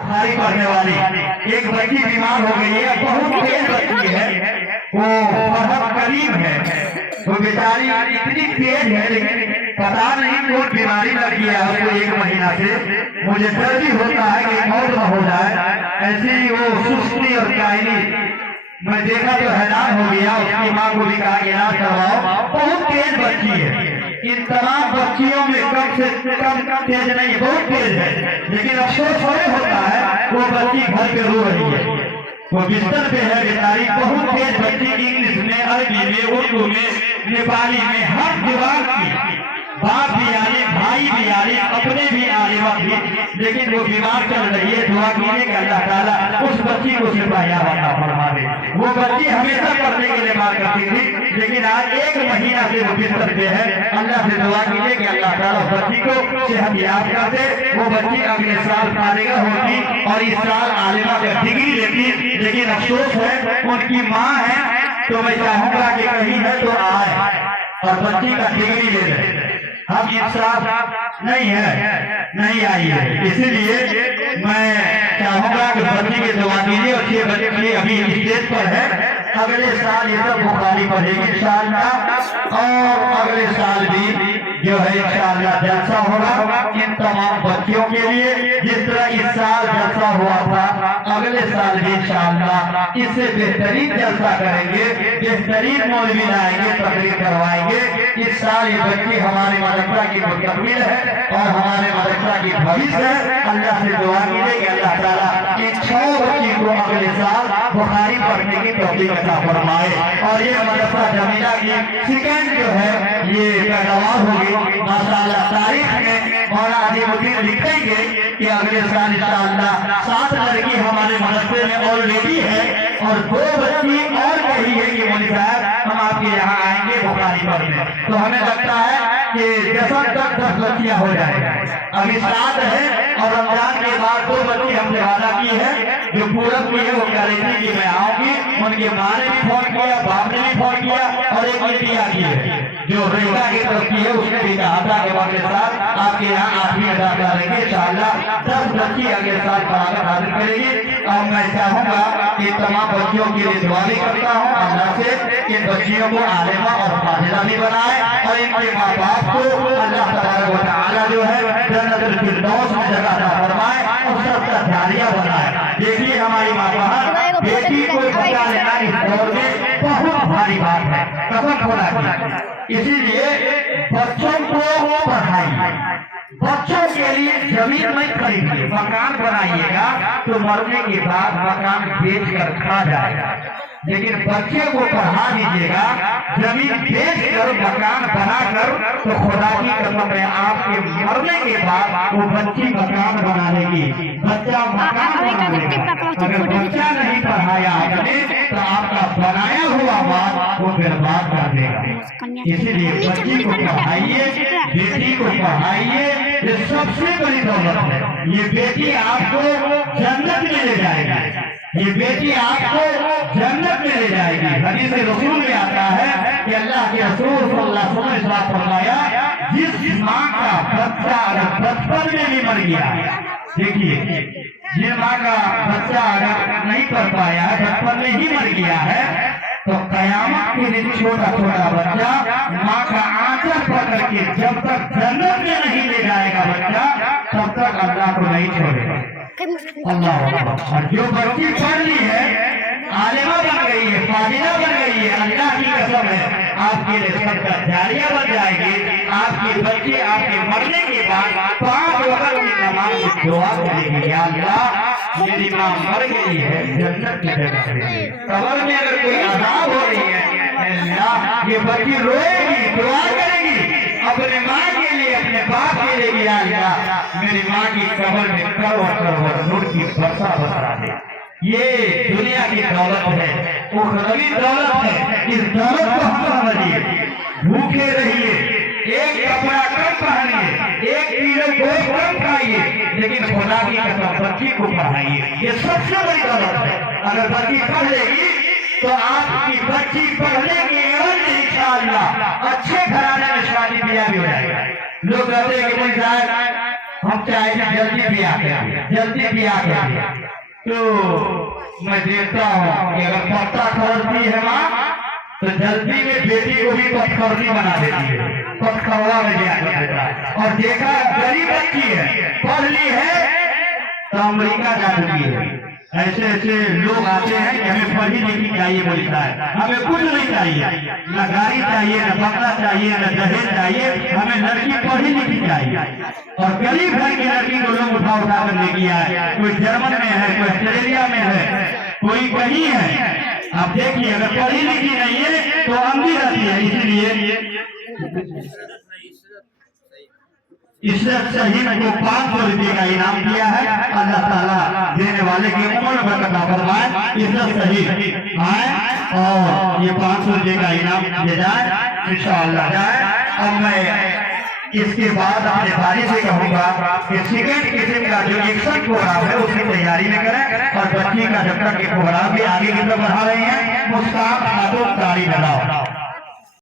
बुखारी पढ़ने वाली एक बच्ची बीमार हो गई है, बहुत तेज बच्ची है, वो बहुत करीब है, वो बेचारी इतनी तेज है, लेकिन पता नहीं कौन बीमारी लगी है उसको 1 महीना से। मुझे डर भी होता है कि मौत न हो जाए, ऐसी वो सुस्ती और कायली मैं देखा तो हैरान हो गया। उसकी माँ को भी कहा इलाज करवाओ, बहुत तेज बच्ची है। इन तमाम बच्चियों में कम से कम तेज नहीं, बहुत तेज है, लेकिन अफसोस थोड़े होता है वो बच्ची घर पे रो रही है, वो बिस्तर पे है बेचारी। बहुत तेज बच्ची, इंग्लिश में, अरबी में, उर्दू में, नेपाली में, हर जुबान की, बाप भी आलिम, भाई भी आलिम, अपने भी आलिमा भी, लेकिन वो बीमार चल रही है। दुआ कीजिए कि अल्लाह ताला उस बच्ची को शिफाया अता फरमा दे। वो बच्ची हमेशा पढ़ने के लिए बात करती थी, लेकिन आज 1 महीना से वो बिस्तर पे है। अल्लाह से दुआ कीजिए कि अल्लाह ताला बच्ची को सेहतयाब कर दे। वो बच्ची अगले साल फारिगा होती और इस साल आलिमा का डिग्री लेती, लेकिन अफसोस है उनकी माँ है, तो मैं चाहूंगा कि कहीं है तो आए और बच्ची का डिग्री ले ले। हम इंसाफ नहीं है, नहीं आई है, इसीलिए मैं चाहूंगा कि बच्ची की दुआ कीजिए। और ये बच्ची अभी स्टेज पर है, अगले साल ये सब बुखारी पढ़ेगी इंशाअल्लाह, और अगले साल भी जो है इंशाअल्लाह जलसा होगा इन तमाम बच्चियों के लिए। जिस तरह इस साल जलसा हुआ था, अगले साल भी इंशाअल्लाह इससे बेहतरीन जलसा करेंगे, बेहतरीन मौलवी लाएंगे, तकरीर करवाएंगे। इस साल ये बच्ची हमारे मदरसा की मुस्तकबिल है और हमारे मदरसा की भविष्य है। अल्लाह से दुआ कीजिए कि अल्लाह ताला इन 6 बच्ची को अगले साल बुखारी पढ़ने की तौफीक अता फरमाए। और ये मदरसा जमीला की सेकंड जो है ये पैदावार होगी माशाअल्लाह। तारीख में मौलाना अजीमुद्दीन लिखेंगे कि अगले साल इंशाअल्लाह 7 लड़की हमारे मदरसे में ऑलरेडी है और 2 बच्ची और कही है कि मौलवी साहब हम आपके यहाँ आएंगे बुखारी पढ़ने। तो हमें लगता है कि 10 तक 10 बच्चियां हो जाएगा। अभी 7 है और रमजान के बाद 2 बच्ची हमने वादा की है, जो पूरब की है वो कह रही थी कि मैं आऊंगी। उनके माँ ने भी फोन किया, बाप ने भी फोन किया, और एक इंडिया की है जो रेखा की तरफ की है, उसने भी कहा था कि अगले साल आपके यहाँ 8वीं अदा करेंगे इंशाअल्लाह। 10 बच्ची अगले साल पढ़ाकर हाजिर करेगी। और मैं चाहूंगा कि तमाम बच्चियों के लिए दुआ भी करता हूँ अल्लाह से कि बच्चियों को आलिमा और फाजिला भी बनाए और इनके माँ बाप को अल्लाह तबारक व तआला जो है जन्नतुल फिरदौस में जगह अता फरमाए और सबका जारिया बनाए। देखिए हमारी माँ बहन, बेटी को बचा लेना इस दौर में बहुत भारी बात है, कसम खुदा की। इसीलिए बच्चों को पढ़ाइए, बच्चों के लिए जमीन मत खरीदिए, मकान बनाइएगा तो मरने के बाद मकान बेच कर खा जाएगा, लेकिन बच्चे को पढ़ा दीजिएगा, जमीन बेच कर मकान बनाकर, तो खुदा की कसम है आपके मरने के बाद वो बच्ची मकान बना लेगी, बच्चा मकान बना लेगा। अगर बच्चा नहीं पढ़ाया आपने तो आपका बनाया हुआ बाप वो बर्बाद कर देगा। इसीलिए बच्ची को पढ़ाइए, बेटी को पढ़ाइए, ये सबसे बड़ी दौलत है। ये बेटी आपको जन्नत में ले जाएगी, ये बेटी आपको जन्नत में ले जाएगी। हदीस रसूल में आता है कि अल्लाह के रसूल सल्लल्लाहु अलैहि वसल्लम ने फरमाया, जिस माँ का बच्चा अगर बचपन में भी मर गया, देखिए जिस माँ का बच्चा अगर नहीं पढ़ पाया है, बचपन में ही मर गया है, तो कयामत के दिन छोटा छोटा बच्चा माँ का आंचल पकड़ के जब तक जन्नत में नहीं ले जाएगा बच्चा, तब तक अल्लाह को नहीं छोड़ेगा। अल्लाह। और जो बच्ची पढ़ ली है, आलिमा बन गई है, फाजिला बन गई है, अल्लाह की कसम है आपके लिए सबका जारिया बन जाएगी। आपकी बच्ची आपके मरने के बाद 5 वक्त की नमाज की दुआ करेगी, या अल्लाह मेरी माँ मर गई है, जन्नत की जगह दे। कब्र में अगर कोई अज़ाब हो रही है, अल्लाह ये बच्ची रोएगी, दुआ करेगी अपने माँ के लिए, अपने बाप के लिए, या अल्लाह मेरी माँ की कब्र में करोड़ नूर की वर्षा बरसा दे। ये दुनिया की दौलत है, उखरवी दौलत है। इस दौलत को हम समझिए, भूखे रहिए, एक कपड़ा कम पहनिए, 1 किलो गोश्त कम खाइए, लेकिन खुदा की कसम बच्ची को पढ़ाइए, ये सबसे बड़ी दौलत है। अगर बच्ची पढ़ लेगी तो आपकी बच्ची पढ़ने की एवज में इंशाअल्लाह अच्छे घराने में शादी ब्याह भी हो जाएगा। लोग कहते हैं कि हम चाहे जल्दी पिया के तो मैं देखता हूँ कि अगर पत्ता खरीदती है माँ तो जल्दी में बेटी को भी पत्थरनी बना देती है, पत्थरवा में दिया कर देता है। और देखा गरीब बच्ची है, पढ़ ली है तो अमेरिका जा चुकी है। ऐसे ऐसे लोग आते हैं कि हमें पढ़ी लिखी चाहिए बोलता है, हमें कुछ नहीं चाहिए, न गाड़ी चाहिए, न बंगला चाहिए, न दहेज चाहिए, हमें लड़की पढ़ी लिखी चाहिए। और गरीब घर की लड़की को लोग उठा कर लेके आए, कोई जर्मन में है, कोई ऑस्ट्रेलिया में है, कोई कहीं है। आप देखिए अगर पढ़ी लिखी नहीं है तो अंधी रहती है। इसीलिए इशरत शहीद को 500 रुपये का इनाम दिया है। अल्लाह ताला देने वाले की उम्र बरकत फरमाए। इशरत शहीद आए और ये 500 रुपये का इनाम दे जाए इंशाअल्लाह जाए। अब मैं इसके बाद अपने भाई से कहूँगा कि सेकेंड किस्म का जो एक्शन प्रोग्राम है उसकी तैयारी में करें और बच्ची का जब तक के प्रोग्राम भी आगे की तरफ बढ़ा रहे हैं मुस्कान हाथों ताली लगाओ।